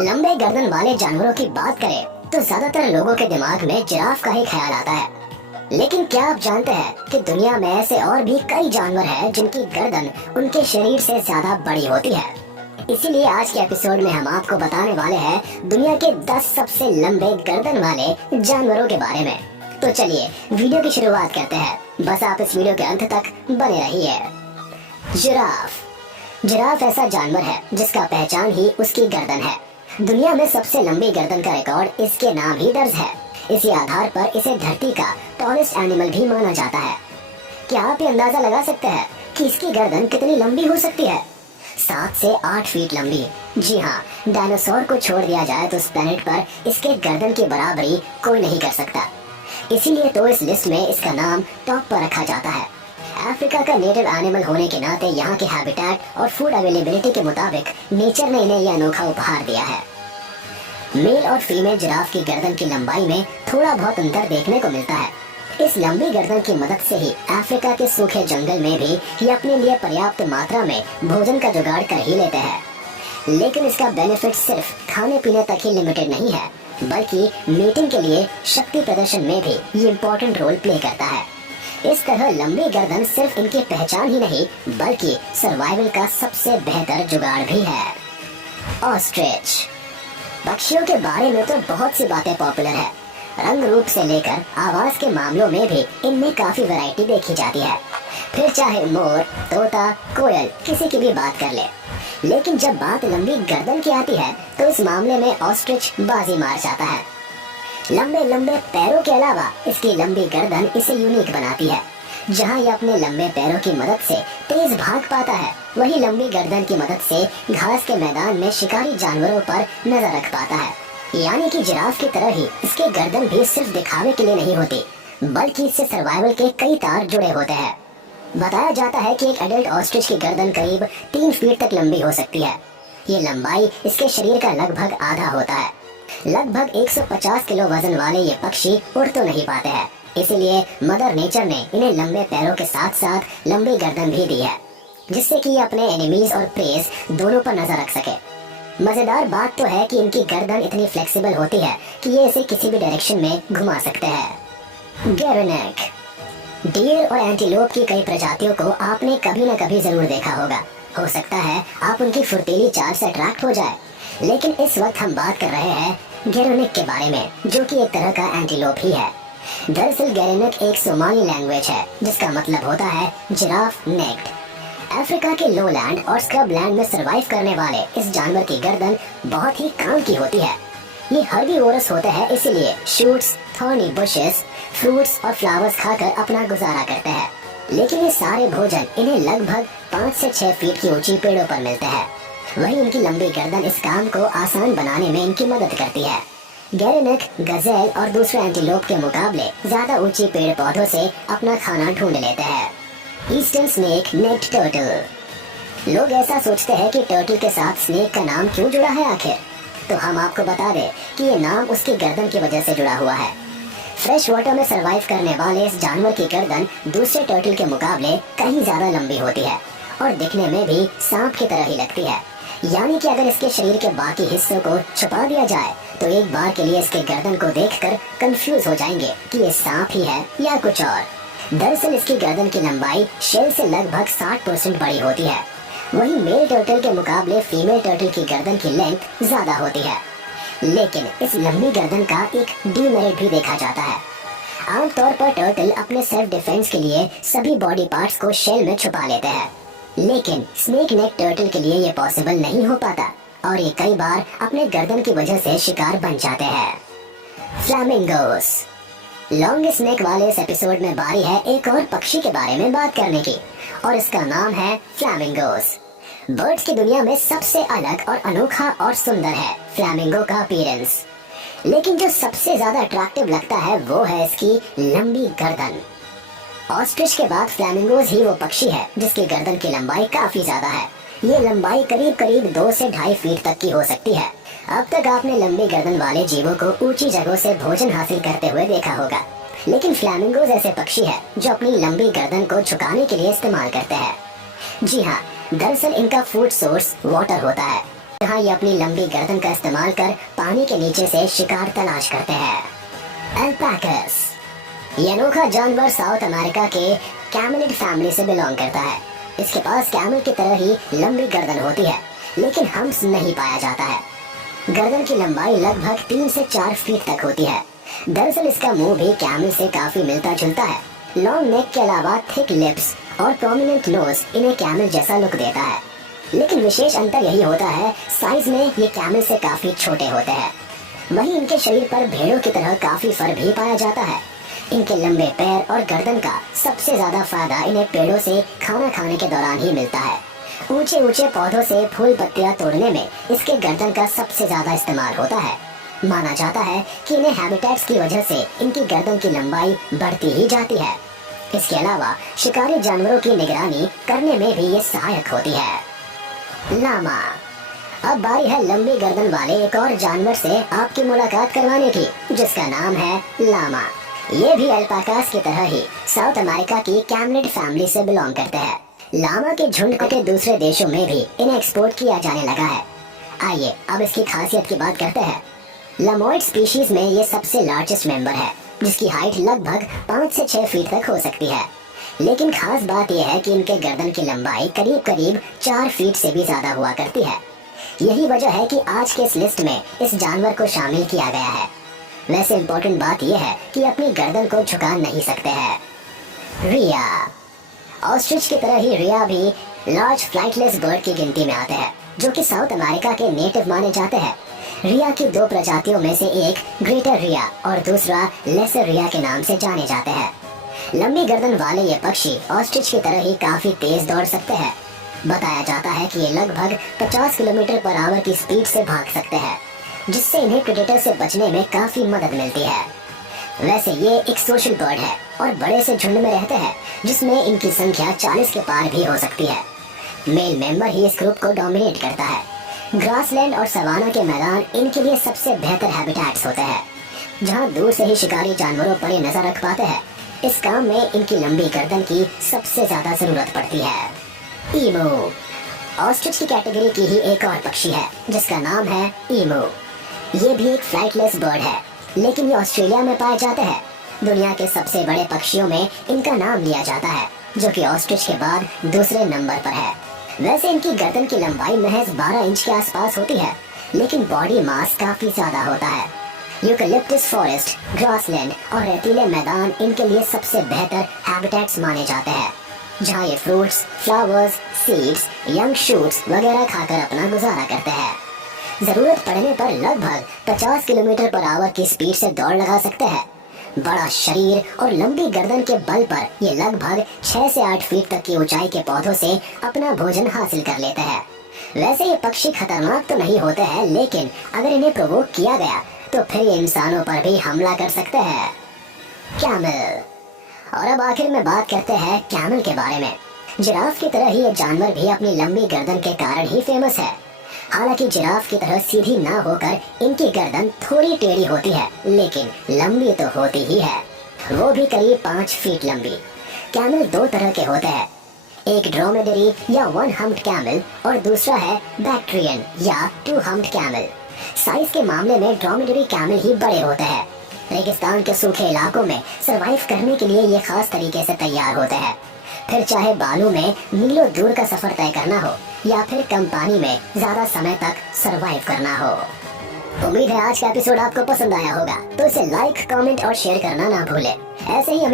लंबे गर्दन वाले जानवरों की बात करें तो ज्यादातर लोगों के दिमाग में जिराफ का ही ख्याल आता है। लेकिन क्या आप जानते हैं कि दुनिया में ऐसे और भी कई जानवर हैं जिनकी गर्दन उनके शरीर से ज्यादा बड़ी होती है। इसीलिए आज के एपिसोड में हम आपको बताने वाले हैं दुनिया के 10 सबसे लंबे गर्दन वाले जानवरों के बारे में। तो चलिए वीडियो की शुरुआत करते हैं। बस आप इस वीडियो के अंत तक बने रहिए। जिराफ। जिराफ ऐसा जानवर है जिसका पहचान ही उसकी गर्दन है। दुनिया में सबसे लंबी गर्दन का रिकॉर्ड इसके नाम ही दर्ज है। इसी आधार पर इसे धरती का टॉलेस्ट एनिमल भी माना जाता है। क्या आप ये अंदाजा लगा सकते हैं कि इसकी गर्दन कितनी लंबी हो सकती है? 7 से 8 फीट लंबी। जी हाँ, डायनासोर को छोड़ दिया जाए तो इस प्लेनेट पर इसके गर्दन की बराबरी कोई नहीं कर सकता। इसीलिए तो इस लिस्ट में इसका नाम टॉप पर रखा जाता है। अफ्रीका का नेटिव एनिमल होने के नाते यहाँ के हैबिटेट और फूड अवेलेबिलिटी के मुताबिक नेचर ने इन्हें यह अनोखा उपहार दिया है। मेल और फीमेल जिराफ की गर्दन की लंबाई में थोड़ा बहुत अंतर देखने को मिलता है। इस लंबी गर्दन की मदद से ही अफ्रीका के सूखे जंगल में भी ये अपने लिए पर्याप्त मात्रा में भोजन का जुगाड़ कर ही लेते हैं। लेकिन इसका बेनिफिट सिर्फ खाने पीने तक ही लिमिटेड नहीं है, बल्कि मीटिंग के लिए शक्ति प्रदर्शन में भी ये इम्पोर्टेंट रोल प्ले करता है। इस तरह लंबी गर्दन सिर्फ इनकी पहचान ही नहीं बल्कि सर्वाइवल का सबसे बेहतर जुगाड़ भी है। ऑस्ट्रिच। पक्षियों के बारे में तो बहुत सी बातें पॉपुलर है। रंग रूप से लेकर आवाज के मामलों में भी इनमें काफी वैरायटी देखी जाती है। फिर चाहे मोर, तोता, कोयल किसी की भी बात कर ले, लेकिन जब बात लंबी गर्दन की आती है तो इस मामले में ऑस्ट्रिच बाजी मार जाता है। लंबे लंबे पैरों के अलावा इसकी लंबी गर्दन इसे यूनिक बनाती है। जहां यह अपने लंबे पैरों की मदद से तेज भाग पाता है, वहीं लंबी गर्दन की मदद से घास के मैदान में शिकारी जानवरों पर नजर रख पाता है। यानी कि जिराफ की तरह ही इसकी गर्दन भी सिर्फ दिखावे के लिए नहीं होती, बल्कि इससे सर्वाइवल के कई तार जुड़े होते हैं। बताया जाता है कि एक एडल्ट ऑस्ट्रिच की गर्दन करीब 3 फीट तक लंबी हो सकती है। ये लंबाई इसके शरीर का लगभग आधा होता है। लगभग 150 किलो वजन वाले ये पक्षी उड़ तो नहीं पाते हैं, इसीलिए मदर नेचर ने इन्हें लंबे पैरों के साथ साथ लंबी गर्दन भी दी है, जिससे कि ये अपने एनिमीज और प्रेस दोनों पर नजर रख सके। मजेदार बात तो है कि इनकी गर्दन इतनी फ्लेक्सिबल होती है कि ये इसे किसी भी डायरेक्शन में घुमा सकते हैं। गेरोनेक। डियर और एंटीलोप की कई प्रजातियों को आपने कभी न कभी जरूर देखा होगा। हो सकता है आप उनकी फुर्तीली चाल से अट्रैक्ट हो जाए, लेकिन इस वक्त हम बात कर रहे हैं गेरोनिक के बारे में, जो कि एक तरह का एंटीलोप ही है। दरअसल गेरोनिक एक सोमाली लैंग्वेज है जिसका मतलब होता है जिराफ नेक्ड। अफ्रीका के लोलैंड और स्क्रब लैंड में सरवाइव करने वाले इस जानवर की गर्दन बहुत ही काम की होती है। ये हर्बीवोरस होते हैं, इसीलिए शूट्स, थॉर्नी बुशेस, फ्रूट्स और फ्लावर्स खाकर अपना गुजारा करते हैं। लेकिन ये सारे भोजन इन्हें लगभग 5 से 6 फीट की ऊंची पेड़ों पर मिलते हैं। वहीं इनकी लंबी गर्दन इस काम को आसान बनाने में इनकी मदद करती है। गेरोनिक गजेल और दूसरे एंटीलोप के मुकाबले ज्यादा ऊंची पेड़ पौधों से अपना खाना ढूंढ लेते हैं। Eastern snake necked turtle. लोग ऐसा सोचते हैं कि टर्टल के साथ स्नेक का नाम क्यों जुड़ा है आखिर? तो हम आपको बता दें कि ये नाम उसकी गर्दन की वजह से जुड़ा हुआ है। फ्रेश वाटर में सरवाइव करने वाले इस जानवर की गर्दन दूसरे टर्टल के मुकाबले कहीं ज्यादा लंबी होती है और दिखने में भी सांप की तरह ही लगती है। यानी कि अगर इसके शरीर के बाकी हिस्सों को छुपा दिया जाए तो एक बार के लिए इसके गर्दन को देखकर कंफ्यूज हो जाएंगे कि ये सांप ही है या कुछ और। दरअसल इसकी गर्दन की लंबाई शेल से लगभग 60% बड़ी होती है। वहीं मेल टर्टल के मुकाबले फीमेल टर्टल की गर्दन की लेंथ ज्यादा होती है। लेकिन इस लंबी गर्दन का एक डीमेरिट भी देखा जाता है। आमतौर पर टर्टल अपने सेल्फ डिफेंस के लिए सभी बॉडी पार्ट्स को शेल में छुपा लेते हैं, लेकिन स्नेक नेक टर्टल के लिए ये पॉसिबल नहीं हो पाता और ये कई बार अपने गर्दन की वजह से शिकार बन जाते हैं। फ्लैमिंगोस। लॉन्ग स्नेक वाले इस एपिसोड में बारी है एक और पक्षी के बारे में बात करने की, और इसका नाम है फ्लैमिंगोस। बर्ड्स की दुनिया में सबसे अलग और अनोखा और सुंदर है फ्लैमिंगो का अपीयरेंस। लेकिन जो सबसे ज्यादा अट्रैक्टिव लगता है वो है इसकी लंबी गर्दन। ऑस्ट्रिच के बाद फ्लैमिंगोज ही वो पक्षी है जिसकी गर्दन की लंबाई काफी ज्यादा है। ये लंबाई करीब करीब 2 से 2.5 फीट तक की हो सकती है। अब तक आपने लंबी गर्दन वाले जीवों को ऊंची जगहों से भोजन हासिल करते हुए देखा होगा, लेकिन फ्लैमिंगोज ऐसे पक्षी है जो अपनी लंबी गर्दन को झुकाने के लिए इस्तेमाल करते हैं। जी हाँ, दरअसल इनका फूड सोर्स वाटर होता है। जहाँ ये अपनी लंबी गर्दन का इस्तेमाल कर पानी के नीचे से शिकार तलाश करते हैं। अल्पाकास, ये अनोखा जानवर साउथ अमेरिका के कैमलिड फैमिली से बिलोंग करता है। इसके पास कैमल की तरह ही लंबी गर्दन होती है, लेकिन हम्प्स नहीं पाया जाता है। गर्दन की लंबाई लगभग 3 से 4 फीट तक होती है। दरअसल इसका मुंह भी कैमल से काफी मिलता जुलता है। लॉन्ग नेक के अलावा थिक लिप्स और प्रोमिनेंट नोज इन्हें कैमल जैसा लुक देता है, लेकिन विशेष अंतर यही होता है साइज में ये कैमल से काफी छोटे होते हैं। वहीं इनके शरीर पर भेड़ों की तरह काफी फर भी पाया जाता है। इनके लंबे पैर और गर्दन का सबसे ज्यादा फायदा इन्हें पेड़ों से खाना खाने के दौरान ही मिलता है। ऊंचे ऊंचे पौधों से फूल पत्तियां तोड़ने में इसके गर्दन का सबसे ज्यादा इस्तेमाल होता है। माना जाता है कि इन्हें हैबिटेट्स की वजह से इनकी गर्दन की लंबाई बढ़ती ही जाती है। इसके अलावा शिकारी जानवरों की निगरानी करने में भी ये सहायक होती है। लामा, अब बारी है लंबी गर्दन वाले एक और जानवर से आपकी मुलाकात करवाने की, जिसका नाम है लामा। ये भी अल्पाकास की तरह ही साउथ अमेरिका की कैमलिड फैमिली से बिलोंग करते हैं। लामा के झुंड के दूसरे देशों में भी इन्हें एक्सपोर्ट किया जाने लगा है। आइए अब इसकी खासियत की बात करते हैं। लामोइड स्पीशीज में ये सबसे लार्जेस्ट मेंबर है, जिसकी हाइट लगभग 5 से 6 फीट तक हो सकती है। लेकिन खास बात यह है कि इनके गर्दन की लंबाई करीब करीब 4 फीट से भी ज्यादा हुआ करती है। यही वजह है कि आज के इस लिस्ट में इस जानवर को शामिल किया गया है। वैसे इम्पोर्टेंट बात यह है कि अपनी गर्दन को झुका नहीं सकते हैं। रिया, ऑस्ट्रिच की तरह ही रिया भी लार्ज फ्लाइटलेस बर्ड की गिनती में आते हैं, जो कि साउथ अमेरिका के नेटिव माने जाते हैं। रिया की 2 प्रजातियों में से एक ग्रेटर रिया और दूसरा लेसर रिया के नाम से जाने जाते हैं। लंबी गर्दन वाले ये पक्षी ऑस्ट्रिच की तरह ही काफी तेज दौड़ सकते हैं। बताया जाता है कि ये लगभग 50 किलोमीटर पर आवर की स्पीड से भाग सकते हैं, जिससे इन्हें प्रेडेटर से बचने में काफी मदद मिलती है। वैसे ये एक सोशल बर्ड है और बड़े से झुंड में रहते हैं, जिसमें इनकी संख्या 40 के पार भी हो सकती है। मेल मेंबर ही इस ग्रुप को डोमिनेट करता है। ग्रासलैंड और सवाना के मैदान इनके लिए सबसे बेहतर हैबिटेट्स होते हैं, जहां दूर से ही शिकारी जानवरों पर ये नजर रख पाते हैं। इस काम में इनकी लंबी गर्दन की सबसे ज्यादा जरूरत पड़ती है। ईमू, ऑस्ट्रिच की कैटेगरी की ही एक और पक्षी है, जिसका नाम है ईमू। ये भी एक फ्लाइटलेस बर्ड है, लेकिन ये ऑस्ट्रेलिया में पाए जाते हैं। दुनिया के सबसे बड़े पक्षियों में इनका नाम लिया जाता है, जो कि ऑस्ट्रिच के बाद दूसरे नंबर पर है। वैसे इनकी गर्दन की लंबाई महज 12 इंच के आसपास होती है, लेकिन बॉडी मास काफी ज्यादा होता है। यूकेलिप्टस फॉरेस्ट, ग्रासलैंड और रेतीले मैदान इनके लिए सबसे बेहतर हैबिटेट्स माने जाते हैं, जहाँ ये fruits, flowers, seeds, young shoots वगैरह खाकर अपना गुजारा करते हैं। जरूरत पड़ने पर लगभग 50 किलोमीटर पर आवर की स्पीड से दौड़ लगा सकते हैं। बड़ा शरीर और लंबी गर्दन के बल पर ये लगभग 6 से 8 फीट तक की ऊंचाई के पौधों से अपना भोजन हासिल कर लेते हैं। वैसे ये पक्षी खतरनाक तो नहीं होते हैं, लेकिन अगर इन्हें प्रोवोक किया गया तो फिर ये इंसानों पर भी हमला कर सकते हैं। कैमल, और अब आखिर में बात करते हैं कैमल के बारे में। जिराफ की तरह ही ये जानवर भी अपनी लंबी गर्दन के कारण ही फेमस है। हालांकि जिराफ की तरह सीधी ना होकर इनकी गर्दन थोड़ी टेढ़ी होती है, लेकिन लंबी तो होती ही है, वो भी करीब 5 फीट लंबी। कैमल 2 तरह के होते हैं, एक ड्रोमेडरी या 1 हम्प्ड कैमल और दूसरा है बैक्ट्रियन या 2 हम्प्ड कैमल। साइज के मामले में ड्रोमेडरी कैमल ही बड़े होते हैं। रेगिस्तान के सूखे इलाकों में सरवाइव करने के लिए ये खास तरीके से तैयार होते हैं। फिर चाहे बालू में मीलों दूर का सफर तय करना हो या फिर कम पानी में ज्यादा समय तक सरवाइव करना हो। उम्मीद है आज का एपिसोड आपको पसंद आया होगा, तो इसे लाइक, कमेंट और शेयर करना ना भूले। ऐसे ही हमें